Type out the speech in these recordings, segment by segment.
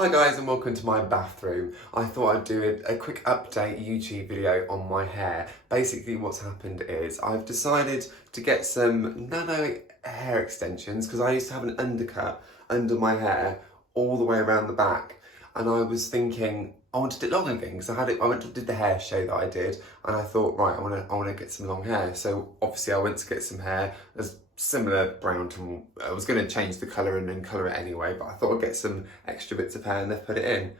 Hi guys and welcome to my bathroom. I thought I'd do a quick update YouTube video on my hair. Basically what's happened is I've decided to get some Nano hair extensions because I used to have an undercut under my hair all the way around the back, and I was thinking I wanted it long again because I went to did the hair show that I did, and I thought, right, I want to get some long hair. So obviously I went to get some hair as similar brown to, I was going to change the colour and then colour it anyway, but I thought I'd get some extra bits of hair and they've put it in.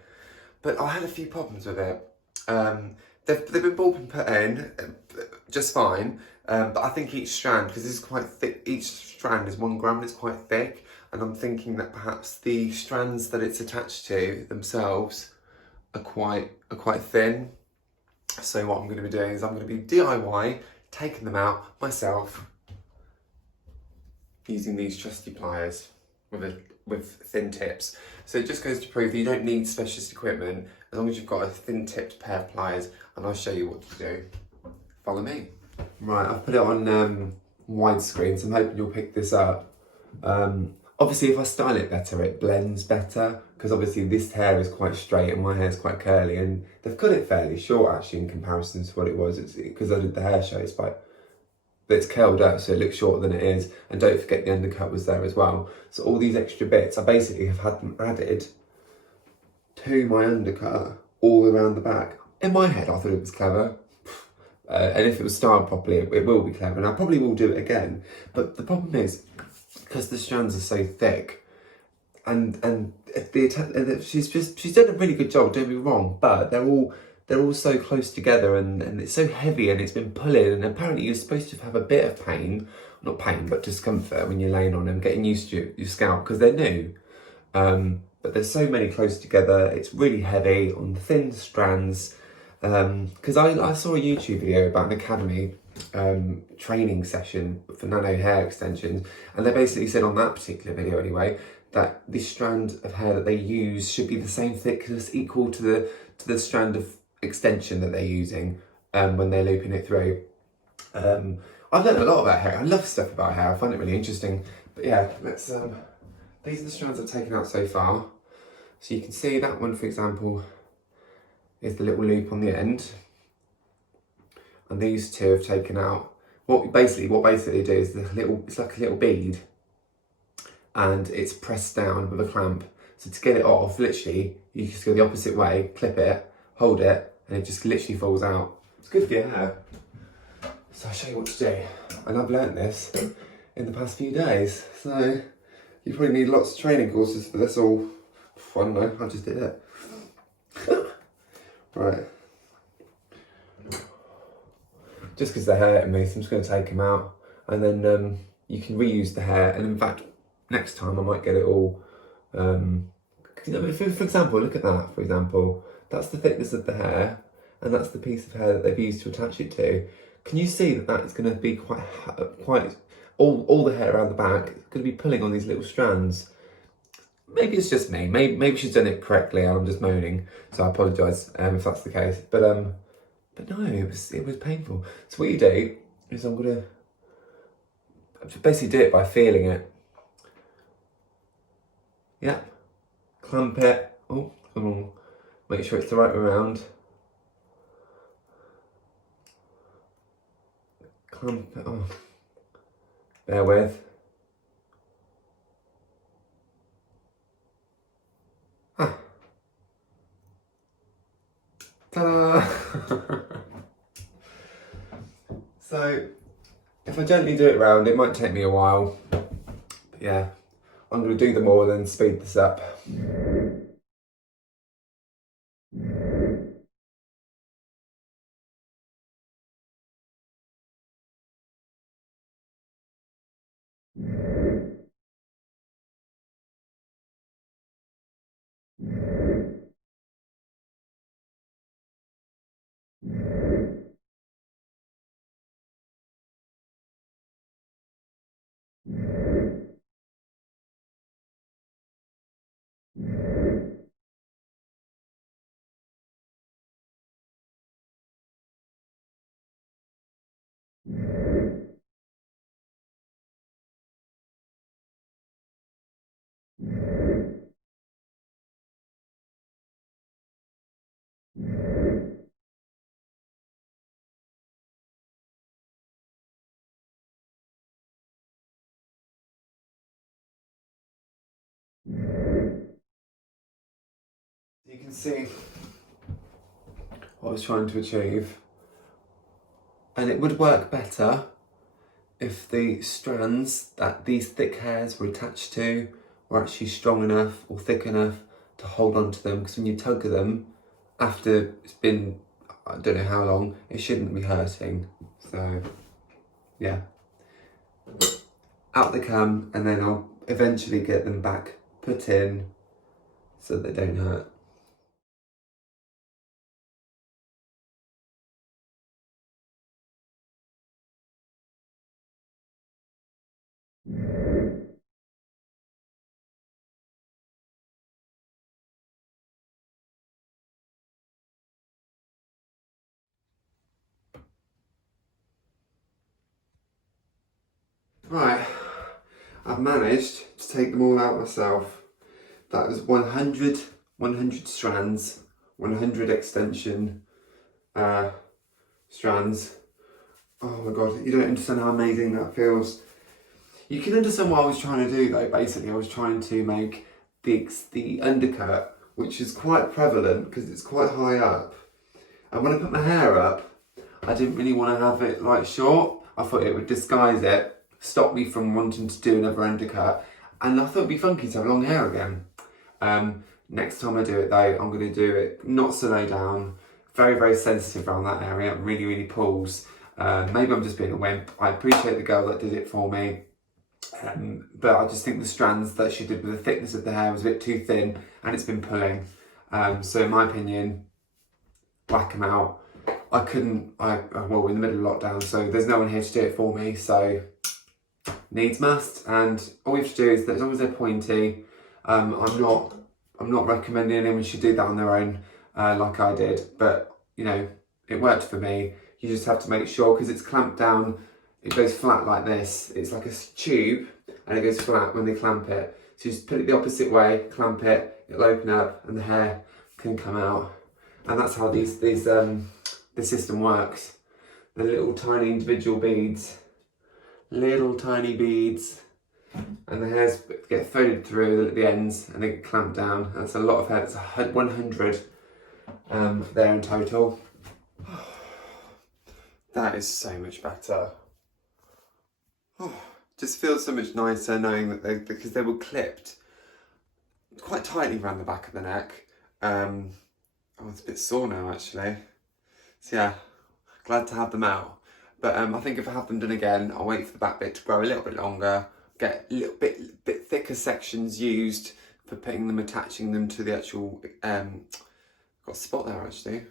But I had a few problems with it. They've been ball and put in just fine, but I think each strand, because this is quite thick, each strand is 1 gram and it's quite thick, and I'm thinking that perhaps the strands that it's attached to themselves are quite thin. So what I'm going to be doing is I'm going to be DIY, taking them out myself, using these trusty pliers with thin tips. So it just goes to prove that you don't need specialist equipment as long as you've got a thin tipped pair of pliers, and I'll show you what to do. Follow me. Right, I've put it on widescreen, so I'm hoping you'll pick this up. Obviously if I style it better, it blends better, because obviously this hair is quite straight and my hair is quite curly, and they've cut it fairly short actually in comparison to what it was. It's because I did the hair show, but it's curled up so it looks shorter than it is, and don't forget the undercut was there as well. So all these extra bits, I basically have had them added to my undercut all around the back. In my head I thought it was clever, and if it was styled properly it will be clever, and I probably will do it again. But the problem is, because the strands are so thick, and she's done a really good job, don't be wrong, but they're all so close together, and it's so heavy and it's been pulling, and apparently you're supposed to have a bit of pain, not pain, but discomfort when you're laying on them, getting used to your scalp because they're new. But there's so many close together, it's really heavy on the thin strands. Because I saw a YouTube video about an academy training session for Nano hair extensions, and they basically said on that particular video anyway, that the strand of hair that they use should be the same thickness, equal to the strand of extension that they're using when they're looping it through. I've learned a lot about hair. I love stuff about hair. I find it really interesting. But yeah, let's. These are the strands I've taken out so far. So you can see that one, for example, is the little loop on the end, and these two have taken out. What basically do is it's like a little bead, and it's pressed down with a clamp. So to get it off, literally, you just go the opposite way, clip it, hold it, and it just literally falls out. It's good for your hair. So I'll show you what to do. And I've learnt this in the past few days. So you probably need lots of training courses for this all. I don't know, I just did it. Right. Just because they're hurting me, so I'm just going to take them out. And then you can reuse the hair. And in fact, next time I might get it all. For example, look at that, for example. That's the thickness of the hair, and that's the piece of hair that they've used to attach it to. Can you see that that's going to be quite all the hair around the back is going to be pulling on these little strands? Maybe it's just me. Maybe she's done it correctly and I'm just moaning. So I apologise if that's the case. But no, it was painful. So what you do is I'm gonna basically do it by feeling it. Yeah, clamp it. Oh, come on. Make sure it's the right way around. Clamp it. Oh, bear with. Ah. Ta-da! So, if I gently do it round, it might take me a while. But yeah, I'm going to do them all and then speed this up. You can see what I was trying to achieve. And it would work better if the strands that these thick hairs were attached to were actually strong enough or thick enough to hold on to them, because when you tug at them after it's been, I don't know how long, it shouldn't be hurting. So yeah, out they come, and then I'll eventually get them back put in so they don't hurt. Right, I've managed to take them all out myself. That was 100 strands, 100 extension strands. Oh my god, you don't understand how amazing that feels. You can understand what I was trying to do though. Basically, I was trying to make the undercut, which is quite prevalent because it's quite high up. And when I put my hair up, I didn't really want to have it like short. I thought it would disguise it, stop me from wanting to do another undercut. And I thought it'd be funky to have long hair again. Next time I do it though, I'm going to do it not so low down, very, very sensitive around that area. It really, really pulls. Maybe I'm just being a wimp. I appreciate the girl that did it for me. But I just think the strands that she did with the thickness of the hair was a bit too thin and it's been pulling. So in my opinion, whack them out. I couldn't, well, we're in the middle of lockdown, so there's no one here to do it for me, so needs must. And all we have to do is that as long as they're pointy, I'm not recommending anyone should do that on their own, like I did, but you know, it worked for me. You just have to make sure, because it's clamped down, it goes flat like this. It's like a tube and it goes flat when they clamp it. So you just put it the opposite way, clamp it, it'll open up and the hair can come out. And that's how the system works. The little tiny individual beads, little tiny beads, and the hairs get folded through at the ends and they get clamped down. That's a lot of hair, it's 100 there in total. That is so much better. Oh, just feels so much nicer knowing that because they were clipped quite tightly around the back of the neck. Oh, it's a bit sore now actually. So yeah, glad to have them out. But I think if I have them done again, I'll wait for the back bit to grow a little bit longer, get a little bit thicker sections used for putting them, attaching them to the actual, got a spot there actually.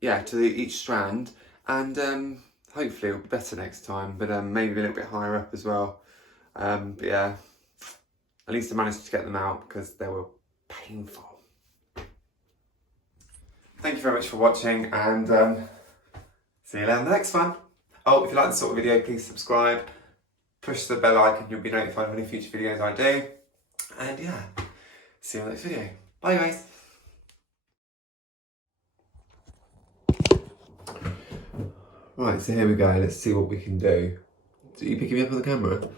Yeah, to each strand, and hopefully it'll be better next time, but maybe a little bit higher up as well. But yeah, at least I managed to get them out because they were painful. Thank you very much for watching, and see you later in the next one. Oh, if you like this sort of video, please subscribe, push the bell icon, you'll be notified of any future videos I do. And yeah, see you in the next video. Bye guys. Right, so here we go, let's see what we can do. Are you picking me up on the camera?